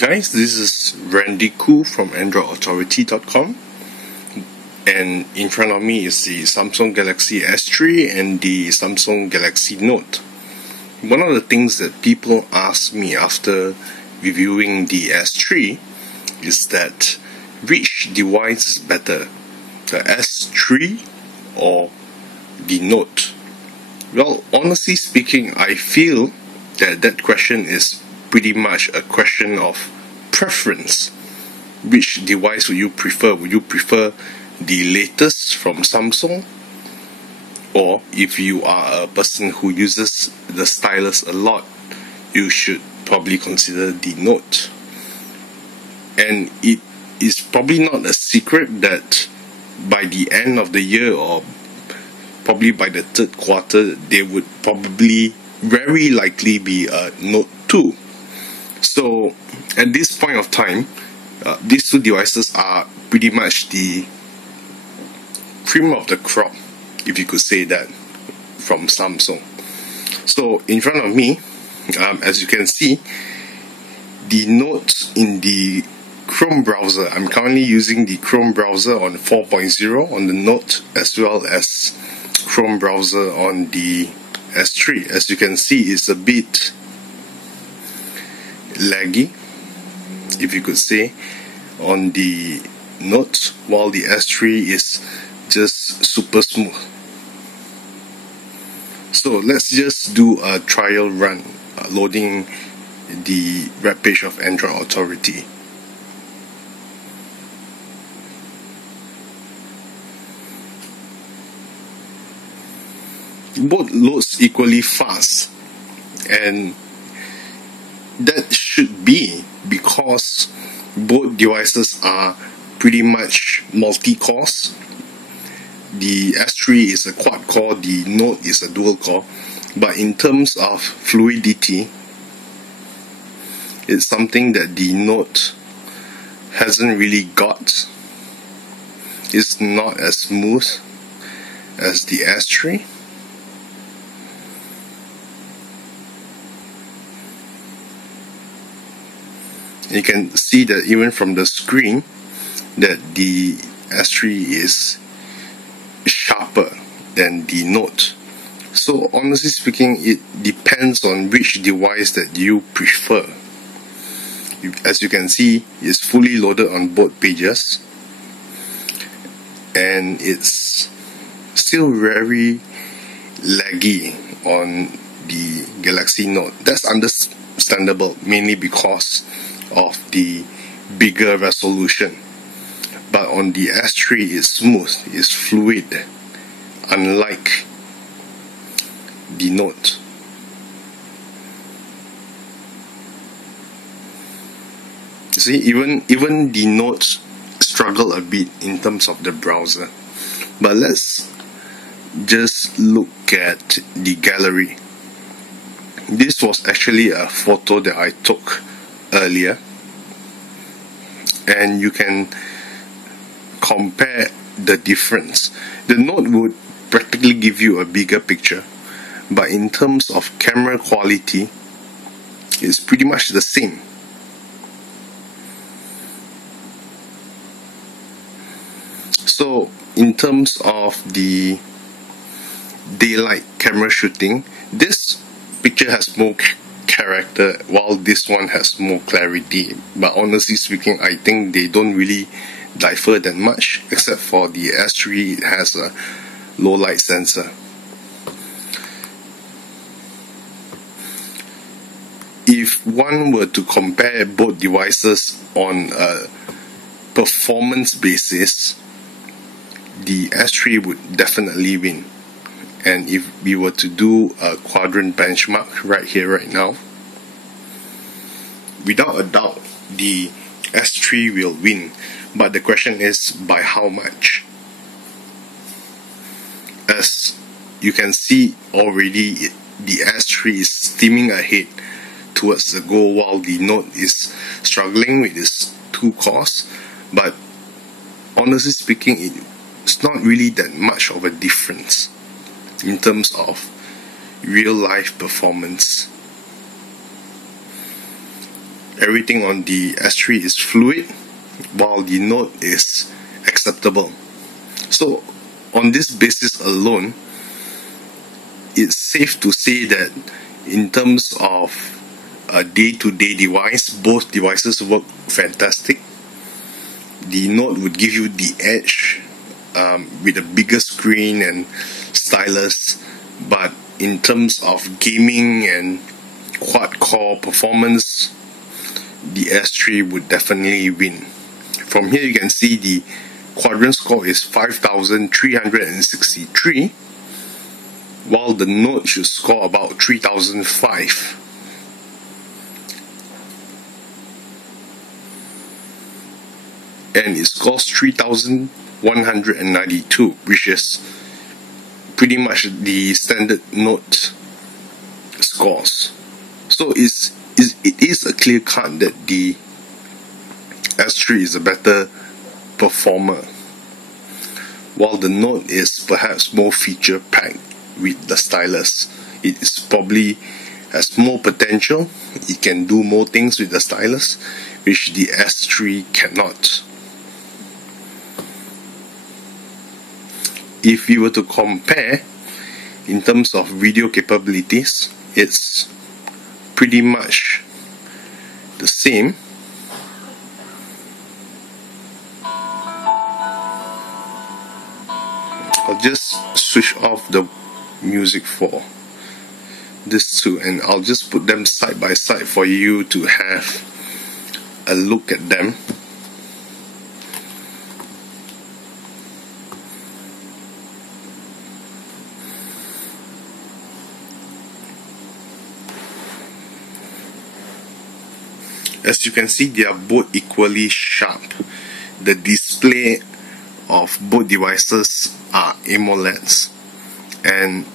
guys, this is Randy Koo from AndroidAuthority.com, and in front of me is the Samsung Galaxy S3 and the Samsung Galaxy Note. One of the things that people ask me after reviewing the S3 is that which device is better, the S3 or the Note? Well, honestly speaking, I feel that question is pretty much a question of preference. Which device would you prefer? Would you prefer the latest from Samsung? Or if you are a person who uses the stylus a lot, you should probably consider the Note. And it is probably not a secret that by the end of the year, or probably by the third quarter, there would probably very likely be a Note 2. So at this point of time, these two devices are pretty much the cream of the crop, if you could say that, from Samsung. So in front of me, as you can see, the Note in the Chrome browser. I'm currently using the Chrome browser on 4.0 on the Note, as well as Chrome browser on the S3. As you can see, it's a bit laggy, if you could say, on the Note, while the S3 is just super smooth. So let's just do a trial run, loading the web page of Android Authority. Both loads equally fast, and that should be because both devices are pretty much multi-cores. The S3 is a quad-core, the Note is a dual-core, but in terms of fluidity, it's something that the Note hasn't really got. It's not as smooth as the S3. You can see that even from the screen that the S3 is sharper than the Note. So honestly speaking, it depends on which device that you prefer. As you can see, it's fully loaded on both pages, and it's still very laggy on the Galaxy Note. That's understandable, mainly because of the bigger resolution. But on the S3, it's smooth, it's fluid, unlike the Note. You see, even the Note struggle a bit in terms of the browser. But let's just look at the gallery. This was actually a photo that I took earlier, and you can compare the difference. The Note would practically give you a bigger picture, but in terms of camera quality, it's pretty much the same. So in terms of the daylight camera shooting, this picture has more character, while this one has more clarity. But honestly speaking, I think they don't really differ that much, except for the S3, it has a low light sensor. If one were to compare both devices on a performance basis, the S3 would definitely win. And if we were to do a Quadrant Benchmark right here, right now, without a doubt, the S3 will win. But the question is, by how much? As you can see already, the S3 is steaming ahead towards the goal, while the Note is struggling with its two cores. But honestly speaking, it's not really that much of a difference in terms of real life performance. everything on the S3 is fluid, while the Note is acceptable. So on this basis alone, it's safe to say that in terms of a day-to-day device, both devices work fantastic. The Note would give you the edge with a bigger screen and stylus, but in terms of gaming and quad-core performance, the S3 would definitely win. From here you can see the Quadrant score is 5,363, while the Note should score about 3,005. And it scores 3,192, which is pretty much the standard Note scores. So it is a clear cut that the S3 is a better performer, while the Note is perhaps more feature packed with the stylus. It is probably has more potential. It can do more things with the stylus, which the S3 cannot. If you were to compare in terms of video capabilities, it's pretty much the same. I'll just switch off the music for this two, and I'll just put them side by side for you to have a look at them. As you can see, they are both equally sharp. The display of both devices are AMOLEDs, and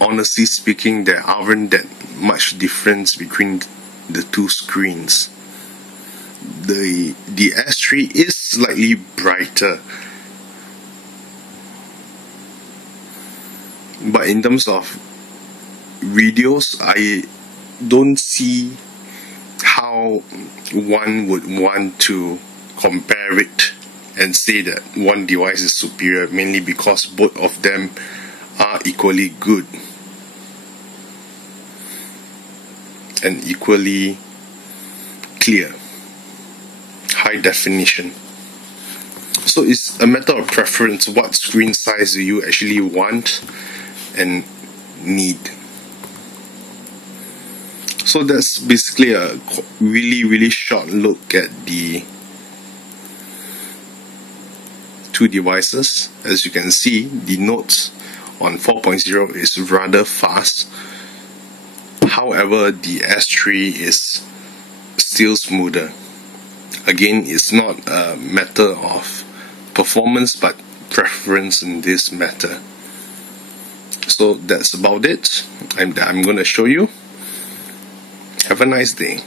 honestly speaking, there aren't that much difference between the two screens. The S3 is slightly brighter, but in terms of videos, I don't see how one would want to compare it and say that one device is superior, mainly because both of them are equally good and equally clear, high definition. So it's a matter of preference. What screen size do you actually want and need? So that's basically a really short look at the two devices. As you can see, the Note on 4.0 is rather fast. However, the S3 is still smoother. Again, it's not a matter of performance but preference in this matter. So that's about it. I'm going to show you. Have a nice day.